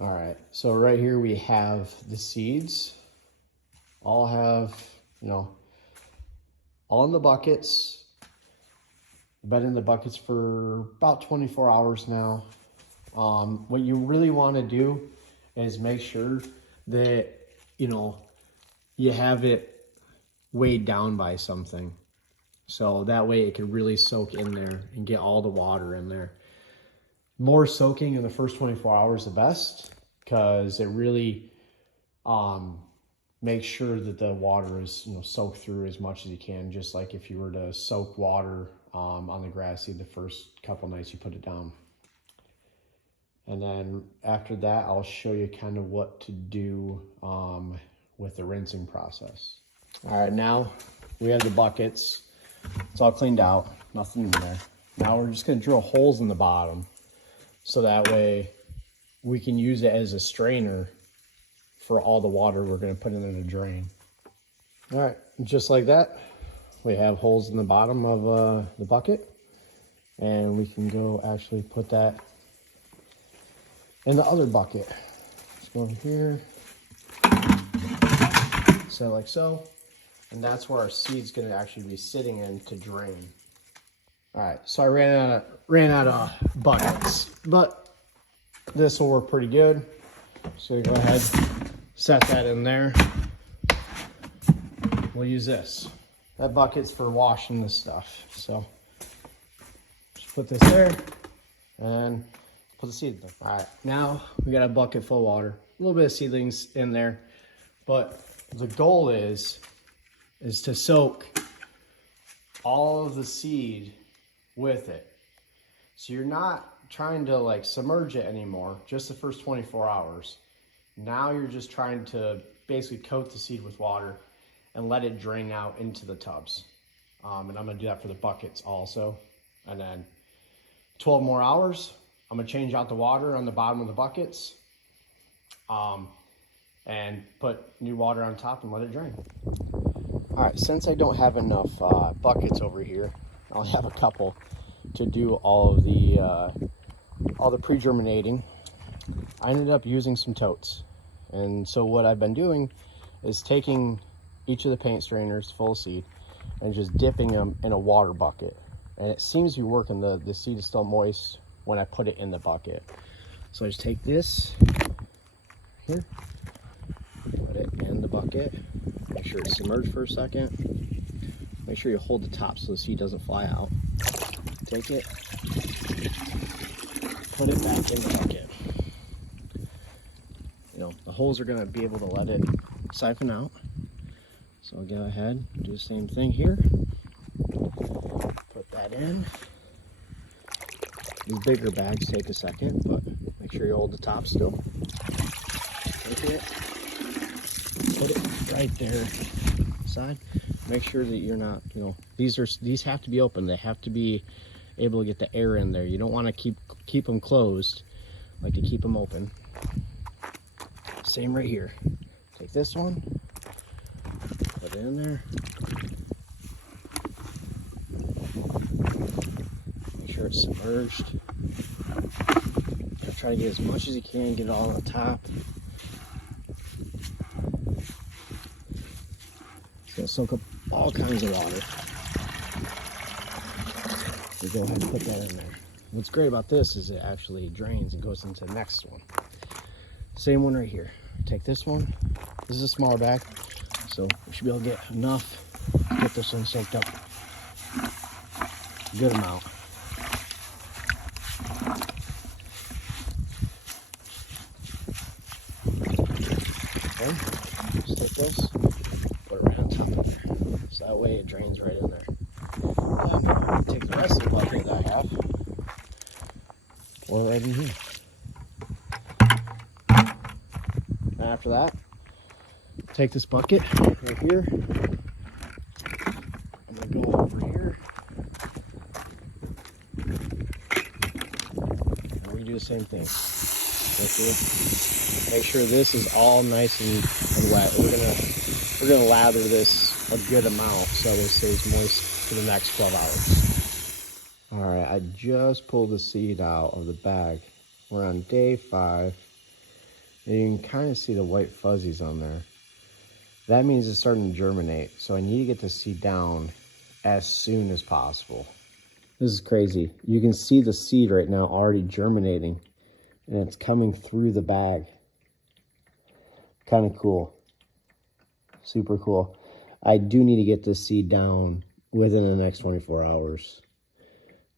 All right, so right here we have the seeds. All have, all in the buckets. Been in the buckets for about 24 hours now. What you really want to do is make sure that, you have it weighed down by something. So that way it can really soak in there and get all the water in there. More soaking in the first 24 hours the best, because it really makes sure that the water is soaked through as much as you can, just like if you were to soak water on the grass seed the first couple nights you put it down. And then after that, I'll show you kind of what to do with the rinsing process. All right, now we have the buckets. It's all cleaned out, nothing in there. Now we're just gonna drill holes in the bottom, so that way we can use it as a strainer for all the water we're gonna put into the drain. All right, just like that, we have holes in the bottom of the bucket, and we can go actually put that in the other bucket. Let's go in here, so like so, and that's where our seed's gonna actually be sitting in to drain. All right, so I ran out of buckets, but this will work pretty good. So you go ahead, set that in there. We'll use this. That bucket's for washing this stuff. So just put this there and put the seed in there. All right, now we got a bucket full of water, a little bit of seedlings in there, but the goal is to soak all of the seed with it. So you're not trying to like submerge it anymore, just the first 24 hours. Now you're just trying to basically coat the seed with water and let it drain out into the tubs. And I'm gonna do that for the buckets also. And then 12 more hours, I'm gonna change out the water on the bottom of the buckets and put new water on top and let it drain. All right, since I don't have enough buckets over here, I only have a couple to do all the pre-germinating. I ended up using some totes. And so what I've been doing is taking each of the paint strainers full of seed and just dipping them in a water bucket. And it seems to be working. The seed is still moist when I put it in the bucket. So I just take this here, put it in the bucket, make sure it's submerged for a second. Make sure you hold the top so the seed doesn't fly out. Take it, put it back in the bucket. The holes are gonna be able to let it siphon out. So I'll go ahead and do the same thing here. Put that in. These bigger bags take a second, but make sure you hold the top still. Take it, put it right there side. Make sure that you're not, these have to be open. They have to be able to get the air in there. You don't want to keep them closed. Like to keep them open. Same right here. Take this one, put it in there. Make sure it's submerged. Try to get as much as you can, get it all on the top. It's gonna soak up all kinds of water. So go ahead and put that in there. What's great about this is it actually drains and goes into the next one. Same one right here. Take this one. This is a smaller bag, so we should be able to get enough to get this one soaked up. Good amount. Okay, just take this, put it right on top of there. So that way it drains right in there. Then take the rest of the bucket that I have, pour it right in here. And after that, take this bucket right here. I'm gonna go over here and redo the same thing. Make sure this is all nice and wet. We're gonna lather this a good amount so this stays moist for the next 12 hours. All right, I just pulled the seed out of the bag. We're on day 5. And you can kind of see the white fuzzies on there. That means it's starting to germinate. So I need to get the seed down as soon as possible. This is crazy. You can see the seed right now already germinating, and it's coming through the bag. Kind of cool. Super cool. I do need to get this seed down within the next 24 hours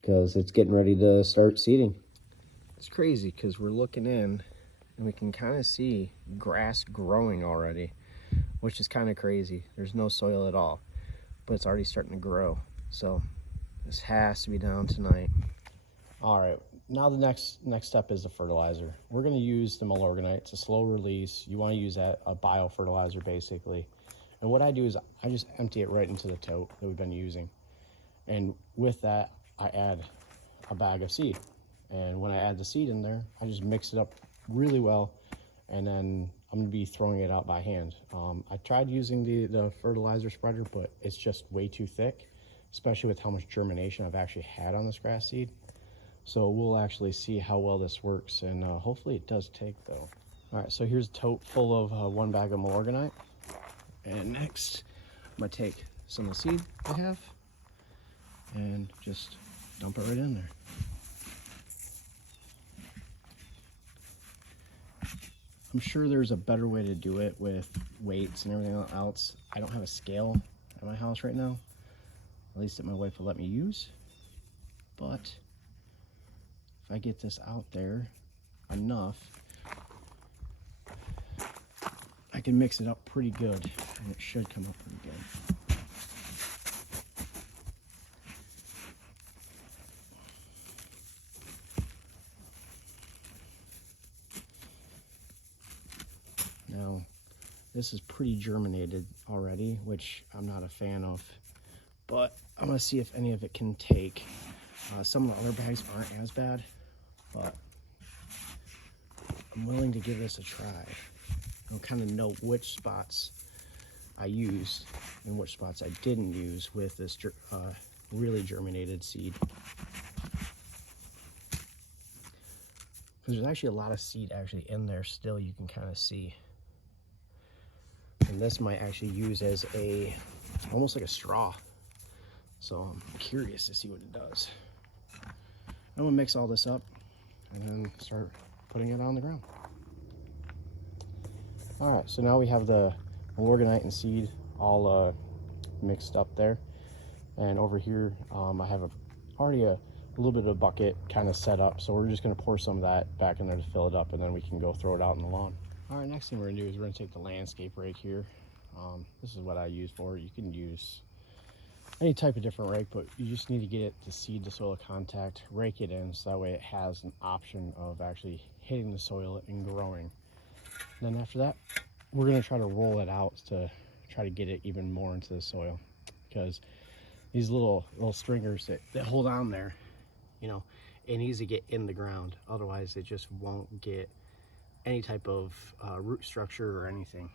because it's getting ready to start seeding. It's crazy because we're looking in and we can kind of see grass growing already, which is kind of crazy. There's no soil at all, but it's already starting to grow. So this has to be down tonight. All right, now the next step is the fertilizer. We're going to use the Milorganite. It's a slow release. You want to use that, a biofertilizer basically. And what I do is I just empty it right into the tote that we've been using. And with that, I add a bag of seed. And when I add the seed in there, I just mix it up really well. And then I'm gonna be throwing it out by hand. I tried using the fertilizer spreader, but it's just way too thick, especially with how much germination I've actually had on this grass seed. So we'll actually see how well this works, and hopefully it does take though. All right, so here's a tote full of 1 bag of Milorganite. And next, I'm gonna take some of the seed I have and just dump it right in there. I'm sure there's a better way to do it with weights and everything else. I don't have a scale at my house right now, at least that my wife will let me use. But if I get this out there enough, I can mix it up pretty good, and it should come up pretty good. Now, this is pretty germinated already, which I'm not a fan of, but I'm gonna see if any of it can take. Some of the other bags aren't as bad, but I'm willing to give this a try. I'll kind of know which spots I used and which spots I didn't use with this really germinated seed. Because there's actually a lot of seed actually in there still, you can kind of see. And this might actually use as almost like a straw. So I'm curious to see what it does. I'm gonna mix all this up and then start putting it on the ground. All right, so now we have the Milorganite and seed all mixed up there. And over here, I have already a little bit of a bucket kind of set up. So we're just gonna pour some of that back in there to fill it up, and then we can go throw it out in the lawn. All right, next thing we're gonna do is we're gonna take the landscape rake here. This is what I use for it. You can use any type of different rake, but you just need to get it to seed the soil contact, rake it in, so that way it has an option of actually hitting the soil and growing. And then after that, we're gonna try to roll it out to try to get it even more into the soil, because these little stringers that hold on there, you know, it needs to get in the ground. Otherwise, it just won't get any type of root structure or anything.